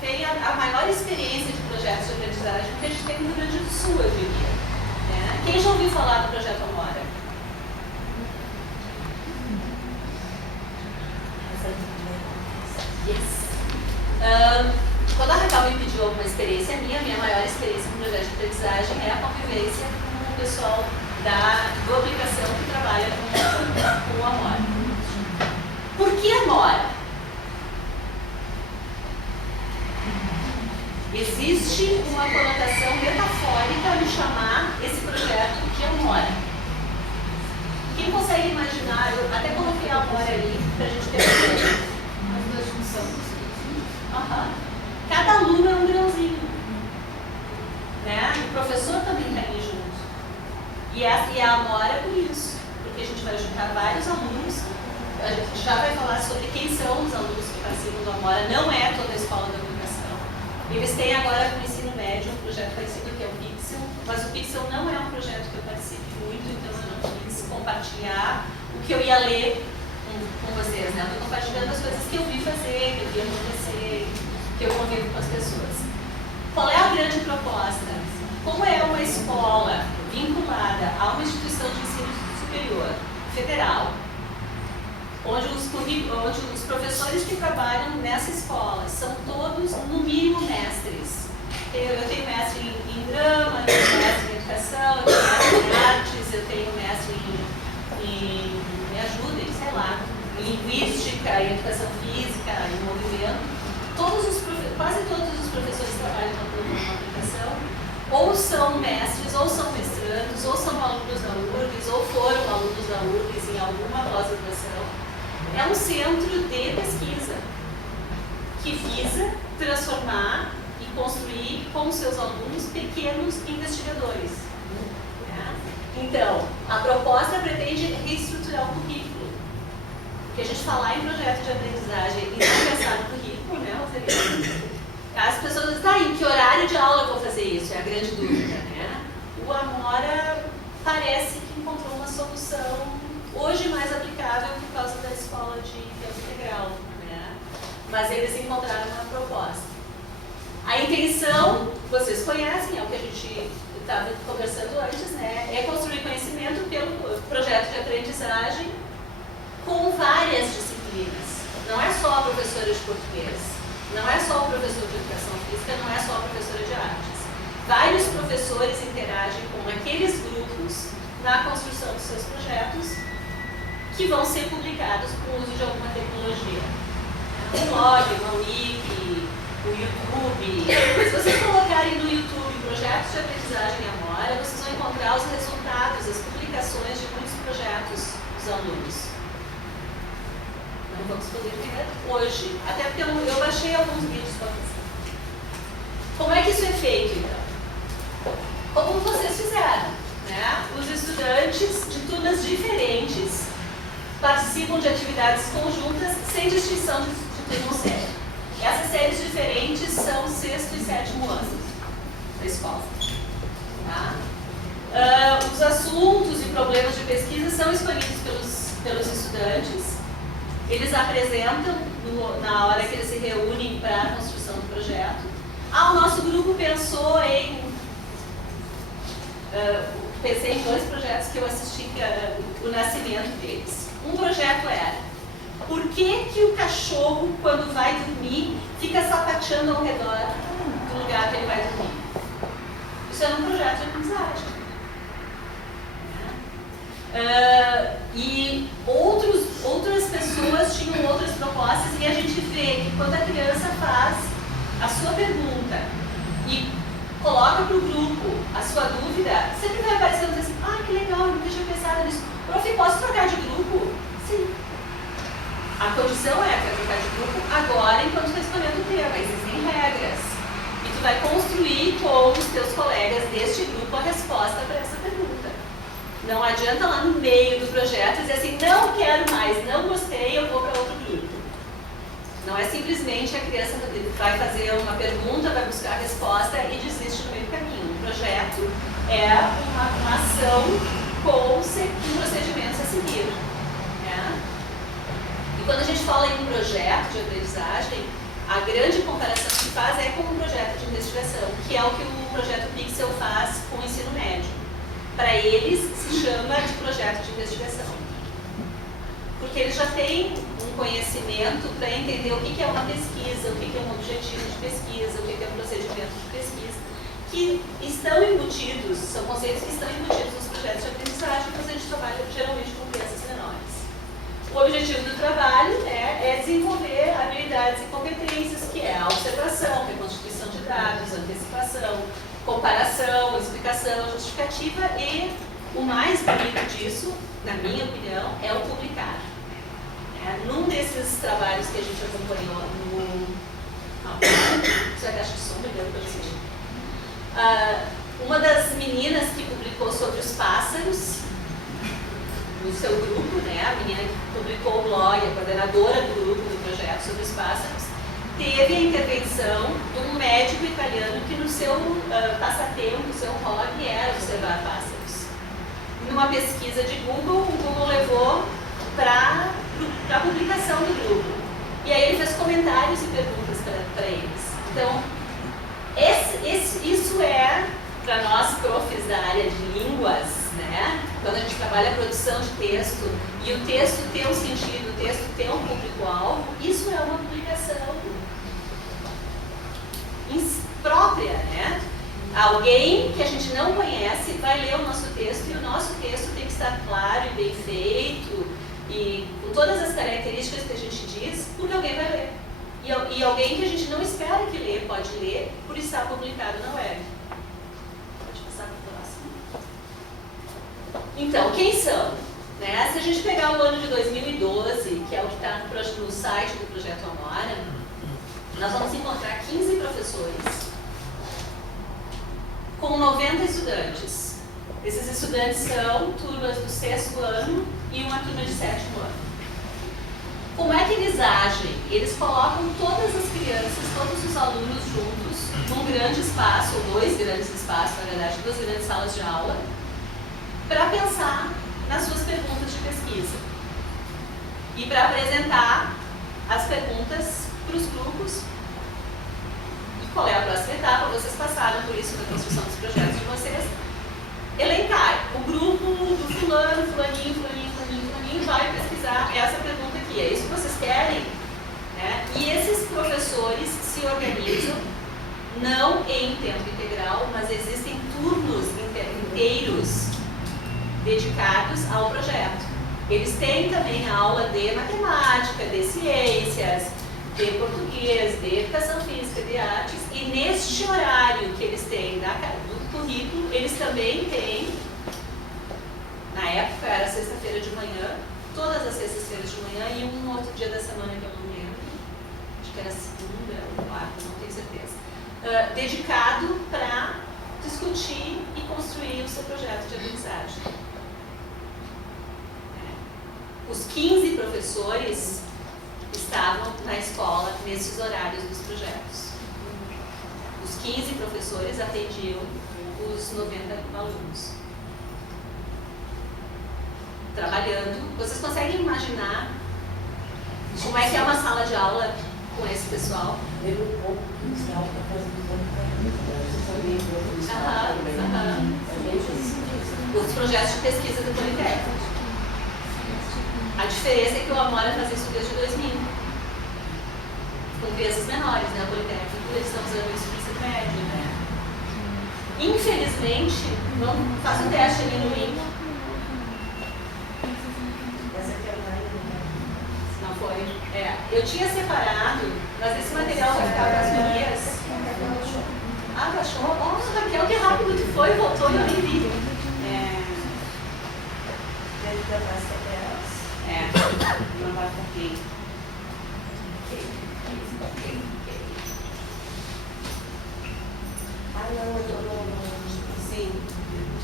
tem a maior experiência de projetos de aprendizagem que a gente tem no Rio Grande do Sul, eu diria. Né? Quem já ouviu falar do Projeto Amora? Yes. Quando a Raquel me pediu alguma experiência minha maior experiência com projeto de aprendizagem é a convivência com o pessoal da aplicação que trabalha com o Amora. Por que Amora? Existe uma conotação metafórica no chamar esse projeto de Amora. Quem consegue imaginar, eu até coloquei a Amora ali para a gente ter uma ideia. As duas funções. Cada aluno é um grãozinho. Né? O professor também está ali junto. E a Amora é por isso. Porque a gente vai juntar vários alunos. A gente já vai falar sobre quem são os alunos que participam do Amora. Não é toda a escola da educação. Eles têm agora para o ensino médio um projeto parecido que é o Pixel. Mas o Pixel não é um projeto que eu participe muito, então eu não quis compartilhar o que eu ia ler com vocês, né? Eu estou compartilhando as coisas que eu vi fazer, que eu vi acontecer, que eu convivo com as pessoas. Qual é a grande proposta? Como é uma escola vinculada a uma instituição de ensino superior, federal, onde os professores que trabalham nessa escola são todos, no mínimo, mestres. Eu tenho mestre em drama, eu tenho mestre em educação, eu tenho mestre em artes, eu tenho mestre em me ajudem, sei lá, em linguística, em educação física, em movimento. Quase todos os professores que trabalham na aplicação ou são mestres, ou são mestrandos, ou são alunos da URGS, ou foram alunos da URGS em alguma pós-graduação. É um centro de pesquisa que visa transformar e construir com seus alunos pequenos investigadores. Então, a proposta pretende reestruturar o currículo. Porque a gente falar em projeto de aprendizagem e não pensar no currículo, né, Roseli? As pessoas dizem, tá, em que horário de aula eu vou fazer isso? É a grande dúvida, né? O Amora parece que encontrou uma solução hoje mais aplicável por causa da escola de tempo integral, né? Mas eles encontraram uma proposta. A intenção, vocês conhecem, é o que a gente estava conversando antes, né? É construir conhecimento pelo projeto de aprendizagem com várias disciplinas. Não é só a professora de português, não é só o professor de educação física, não é só a professora de artes. Vários professores interagem com aqueles grupos na construção dos seus projetos que vão ser publicados com o uso de alguma tecnologia. Um blog, uma wiki, o YouTube. Se vocês colocarem no YouTube projetos de aprendizagem Amora, vocês vão encontrar os resultados, as publicações de muitos projetos dos alunos. Não vamos poder ver hoje, até porque eu baixei alguns vídeos para vocês. Como é que isso é feito, então? Como vocês fizeram, né? Os estudantes de turmas diferentes participam de atividades conjuntas sem distinção de turma ou série. Essas séries diferentes são o 6º e 7º ano da escola. Tá? Os assuntos e problemas de pesquisa são escolhidos pelos estudantes. Eles apresentam na hora que eles se reúnem para a construção do projeto. O nosso grupo pensou em... pensei em 2 projetos que eu assisti, o nascimento deles. Um projeto era: por que o cachorro, quando vai dormir, fica sapateando ao redor do lugar que ele vai dormir? Isso era um projeto de aprendizagem. E outras pessoas tinham outras propostas, e a gente vê que quando a criança faz a sua pergunta e coloca para o grupo a sua dúvida, sempre vai aparecendo assim: que legal, eu nunca tinha pensado nisso. Prof, posso trocar de grupo? Sim. A condição é para trocar de grupo agora, enquanto respondendo o tema. Existem regras. E tu vai construir com os teus colegas deste grupo a resposta para essa pergunta. Não adianta lá no meio do projeto dizer assim: não quero mais, não gostei, eu vou para outro grupo. Não é simplesmente a criança vai fazer uma pergunta, vai buscar a resposta e desiste no meio do caminho. O projeto é uma ação com procedimentos a seguir. Né? E quando a gente fala em um projeto de aprendizagem, A grande comparação que faz é com um projeto de investigação, que é o que o projeto Pixel faz com o ensino médio. Para eles, se chama de projeto de investigação. Porque eles já têm um conhecimento para entender o que é uma pesquisa, o que é um objetivo de pesquisa, o que é um procedimento de pesquisa, que estão embutidos, são conceitos que estão embutidos nos projetos de aprendizagem, mas a gente trabalha geralmente com crianças menores. O objetivo do trabalho é desenvolver habilidades e competências, que é a observação, reconstituição de dados, antecipação, comparação, explicação, justificativa e o mais bonito disso, na minha opinião, é o publicar. Num desses trabalhos que a gente acompanhou no... Isso é a caixa de som, melhor para vocês. Uma das meninas que publicou sobre os pássaros, no seu grupo, a menina que publicou o blog, a coordenadora do grupo do projeto sobre os pássaros, teve a intervenção de um médico italiano que no seu passatempo, seu hobby era observar pássaros. Numa pesquisa de Google, o Google levou para a publicação do grupo. E aí ele fez comentários e perguntas para eles. Então, isso é, para nós profs da área de línguas, quando a gente trabalha a produção de texto, e o texto ter um sentido, o texto ter um público-alvo, isso é uma publicação própria, Alguém que a gente não conhece vai ler o nosso texto, e o nosso texto tem que estar claro e bem feito, e com todas as características que a gente diz, porque alguém vai ler. E alguém que a gente não espera que lê, pode ler, por estar publicado na web. Pode passar para o próximo. Então, quem são? Se a gente pegar o ano de 2012, que é o que está no site do Projeto Amora, nós vamos encontrar 15 professores com 90 estudantes. Esses estudantes são turmas do 6º ano e uma turma de 7º ano. Como é que eles agem? Eles colocam todas as crianças, todos os alunos juntos, num grande espaço, ou 2 grandes espaços, na verdade, 2 grandes salas de aula, para pensar nas suas perguntas de pesquisa. E para apresentar as perguntas para os grupos. E qual é a próxima etapa? Vocês passaram por isso na construção dos projetos de vocês. Elencar. O grupo do fulano, fulaninho, vai pesquisar essa pergunta aqui. É isso que vocês querem? E esses professores se organizam, não em tempo integral, mas existem turnos inteiros dedicados ao projeto. Eles têm também aula de matemática, de ciências, de português, de educação física, de artes, e neste horário que eles têm do currículo, eles também têm, na época era sexta-feira de manhã, todas as sextas-feiras de manhã e um outro dia da semana que eu não lembro, acho que era segunda ou quarta, não tenho certeza, dedicado para discutir e construir o seu projeto de aprendizagem. Os 15 professores estavam na escola nesses horários dos projetos. Os 15 professores atendiam os 90 alunos. Trabalhando, vocês conseguem imaginar como é que é uma sala de aula com esse pessoal? Os projetos de pesquisa do Politécnico. A diferença é que o Amora faz isso desde 2000. Com crianças menores, O Politécnico, eles estão usando isso para o ensino médio, Infelizmente, vamos, faça um teste ali no link. Não foi? Eu tinha separado, mas esse material vai ficar para as gurias. Ah, baixou? Oh, Raquel, que rápido que foi, voltou e eu nem vi. Não vai cumprir. Sim,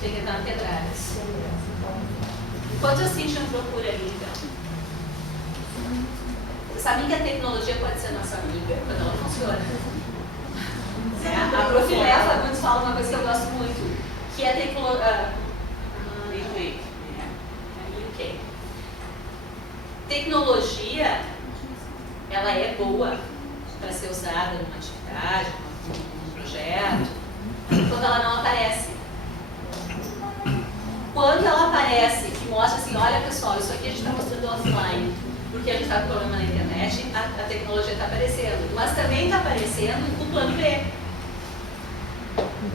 tem que entrar pedradas. Enquanto a Cintia não procura ali, então. Vocês sabem que a tecnologia pode ser nossa amiga quando ela funciona. A Prof. Léa Fagundes fala uma coisa que eu gosto muito, que é a tecnologia. Tecnologia, ela é boa para ser usada numa atividade, num projeto, quando ela não aparece. Quando ela aparece, que mostra assim, olha pessoal, isso aqui a gente está mostrando offline, porque a gente está com problema na internet, a tecnologia está aparecendo, mas também está aparecendo o plano B.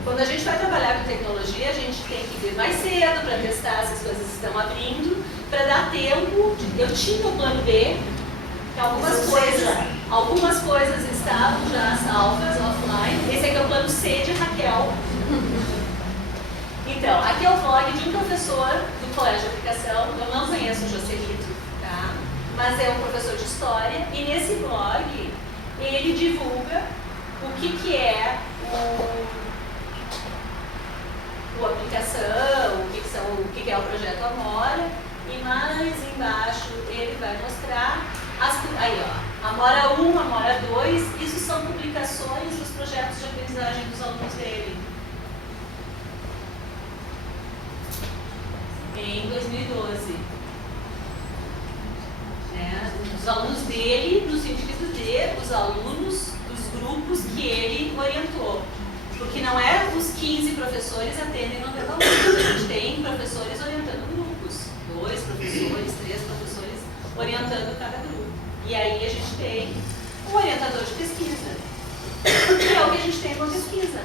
Quando a gente vai trabalhar com tecnologia, a gente tem que vir mais cedo para testar se as coisas estão abrindo, para dar tempo. Eu tinha o plano B, que algumas coisas estavam já salvas offline. Esse aqui é o plano C de Raquel. Então, aqui é o vlog de um professor do Colégio de Aplicação. Eu não conheço o Joselito, tá? Mas é um professor de História. E nesse vlog, ele divulga o que é o aplicação, o que é o projeto Amora. E mais embaixo ele vai mostrar aí, ó, Amora 1, Amora 2. Isso são publicações dos projetos de aprendizagem dos alunos dele. Em 2012. Os alunos dele, no sentido de os alunos dos grupos que ele orientou. Porque não é os 15 professores atendem 90 alunos. A gente tem professores orientando grupos. 2 professores, 3 professores orientando cada grupo. E aí a gente tem um orientador de pesquisa. Que é o que a gente tem com pesquisa.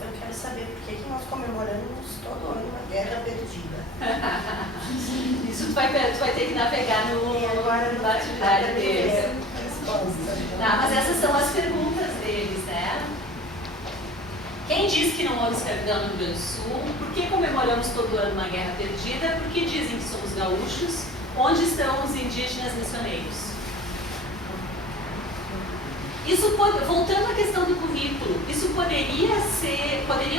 Eu quero saber por que nós comemoramos todo ano uma guerra perdida. Isso tu vai ter que navegar na atividade deles. Tá, mas essas são as perguntas deles, né? Quem diz que não houve escravidão no Rio Grande do Sul? Por que comemoramos todo ano uma guerra perdida? Porque dizem que somos gaúchos. Onde estão os indígenas missioneiros? Isso voltando à questão do currículo, isso poderiam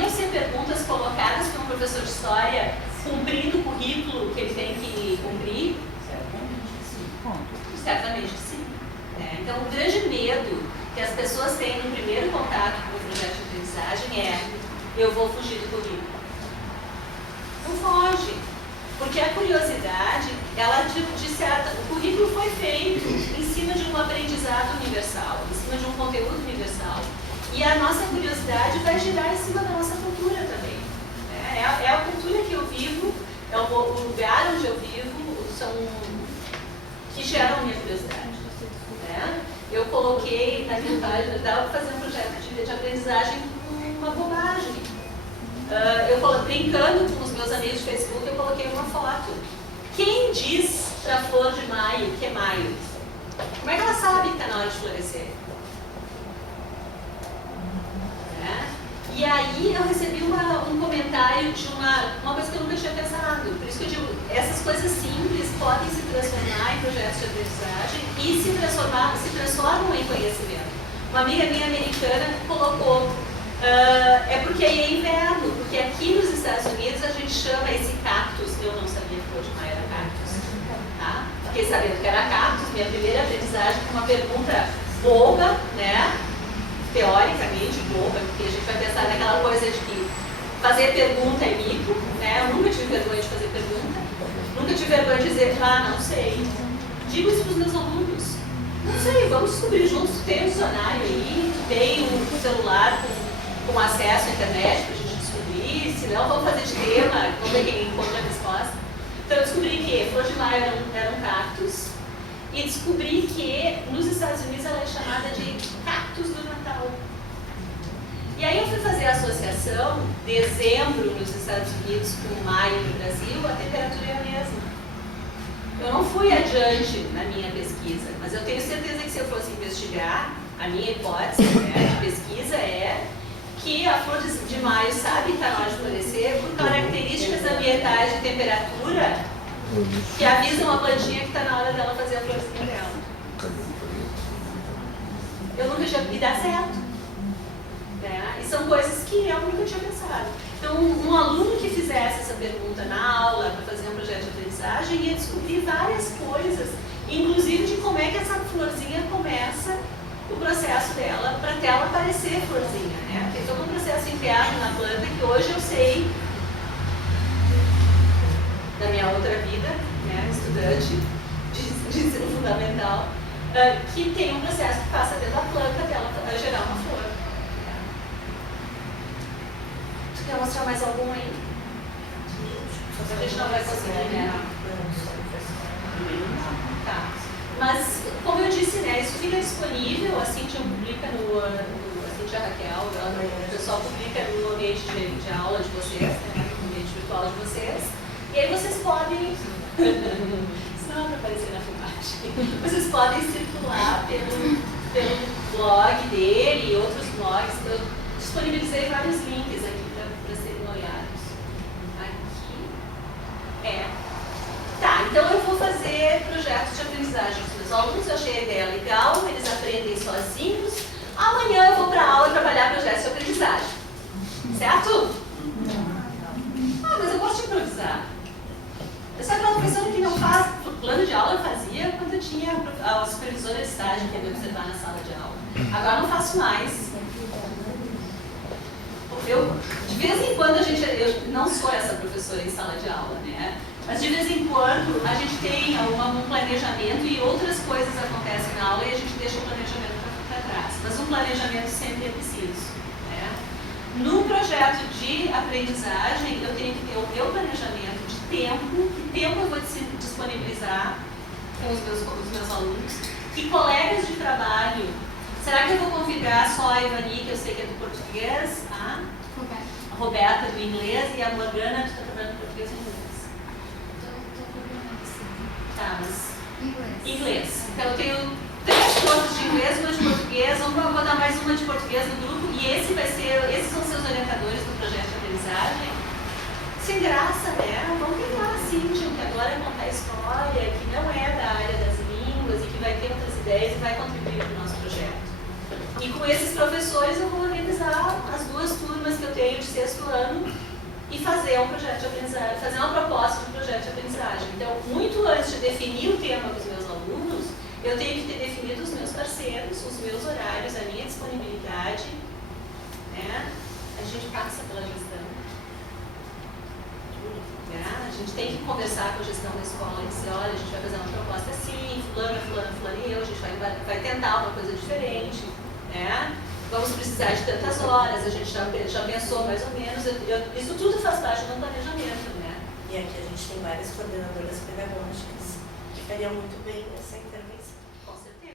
ser perguntas colocadas por um professor de história cumprindo o currículo que ele tem que cumprir? Certamente que sim. Então, o grande medo que as pessoas têm no primeiro contato com o projeto de aprendizagem é: eu vou fugir do currículo. Não foge. Porque a curiosidade, o currículo foi feito em cima de um aprendizado universal, em cima de um conteúdo universal. E a nossa curiosidade vai girar em cima da nossa cultura também. É a cultura que eu vivo, é o lugar onde eu vivo, que geram a minha curiosidade. Eu coloquei naquele página, dava para fazer um projeto de aprendizagem com uma bobagem. Brincando com os meus amigos de Facebook, eu coloquei uma foto. Quem diz para a flor de maio que é maio? Como é que ela sabe que está na hora de florescer? E aí eu recebi um comentário de uma coisa que eu nunca tinha pensado. Por isso que eu digo, essas coisas simples podem se transformar em projetos de aprendizagem e se transformam em conhecimento. Uma amiga minha americana colocou, é porque aí é inverno, porque aqui nos Estados Unidos a gente chama esse cactus, eu não sabia que hoje maio era cactus, tá? Fiquei sabendo que era cactus, minha primeira aprendizagem com uma pergunta boba, né? Teoricamente boba, porque a gente vai pensar naquela coisa de que fazer pergunta é mico, né? Eu nunca tive vergonha de fazer pergunta, nunca tive vergonha de dizer, não sei. Digo isso para os meus alunos, não sei, vamos descobrir juntos. Tem um dicionário aí, tem um celular com acesso à internet para a gente descobrir, se não, vamos fazer de tema, vamos ver quem encontra a resposta. Então eu descobri que flor de maio era um cactus, e descobri que nos Estados Unidos ela é chamada de cactus do Natal. E aí eu fui fazer a associação, dezembro nos Estados Unidos com maio no Brasil, a temperatura é a mesma. Eu não fui adiante na minha pesquisa, mas eu tenho certeza que se eu fosse investigar, a minha hipótese de pesquisa é que a flor de maio sabe que está na hora de florescer por características ambientais de temperatura que avisam a plantinha que está na hora dela fazer a florzinha dela. Eu nunca tinha... E dá certo. E são coisas que eu nunca tinha pensado. Então, um aluno que fizesse essa pergunta na aula para fazer um projeto de aprendizagem ia descobrir várias coisas, inclusive de como é que essa florzinha começa o processo dela para até ela aparecer florzinha. Tem todo um processo interno na planta que hoje eu sei da minha outra vida, estudante, de ensino fundamental, que tem um processo que passa desde a planta até ela gerar uma flor. Tu quer mostrar mais algum aí? A gente não vai conseguir, né? Tá. Mas, como eu disse, né, isso fica disponível, a Cíntia publica a Cíntia Raquel, o pessoal publica no ambiente de aula de vocês, né, no ambiente virtual de vocês, e aí vocês podem, senão para aparecer na filmagem, vocês podem circular pelo blog dele e outros blogs. Eu disponibilizei vários links aqui para serem olhados. Aqui. Tá, então eu vou fazer projetos de aprendizagem com os meus alunos. Eu achei a ideia legal, eles aprendem sozinhos. Amanhã eu vou para a aula trabalhar projetos de aprendizagem. Certo? Ah, mas eu gosto de improvisar. Eu sou aquela professora que não faz plano de aula. Eu fazia quando eu tinha a supervisora de estágio que ia me observar na sala de aula. Agora não faço mais. De vez em quando eu não sou essa professora em sala de aula, né? Mas de vez em quando a gente tem um planejamento e outras coisas acontecem na aula e a gente deixa o planejamento para trás. Mas um planejamento sempre é preciso, né? No projeto de aprendizagem, eu tenho que ter o meu planejamento de tempo, que tempo eu vou disponibilizar com os meus alunos, que colegas de trabalho. Será que eu vou convidar só a Ivani, que eu sei que é do português, a Roberta do inglês e a Morgana, que está trabalhando português e inglês? Tá, mas inglês. Então eu tenho 3 cursos de inglês, uma de português, vou botar mais uma de português no grupo, e esses são seus orientadores do projeto de aprendizagem. Sem graça, né? Vamos pegar a Cíntia, que agora é contar história, que não é da área das línguas e que vai ter outras ideias e vai contribuir para o nosso projeto. E com esses professores eu vou organizar as 2 turmas que eu tenho de 6º ano e fazer um projeto de aprendizagem, fazer uma proposta de projeto de aprendizagem. Então, muito antes de definir o tema dos meus alunos, eu tenho que ter definido os meus parceiros, os meus horários, a minha disponibilidade, né? A gente passa pela gestão. A gente tem que conversar com a gestão da escola e dizer, olha, a gente vai fazer uma proposta assim, fulano e eu, a gente vai tentar uma coisa diferente, né? Vamos precisar de tantas horas, a gente já pensou mais ou menos, isso tudo faz parte do planejamento, né? E aqui a gente tem várias coordenadoras pedagógicas que fariam muito bem essa intervenção.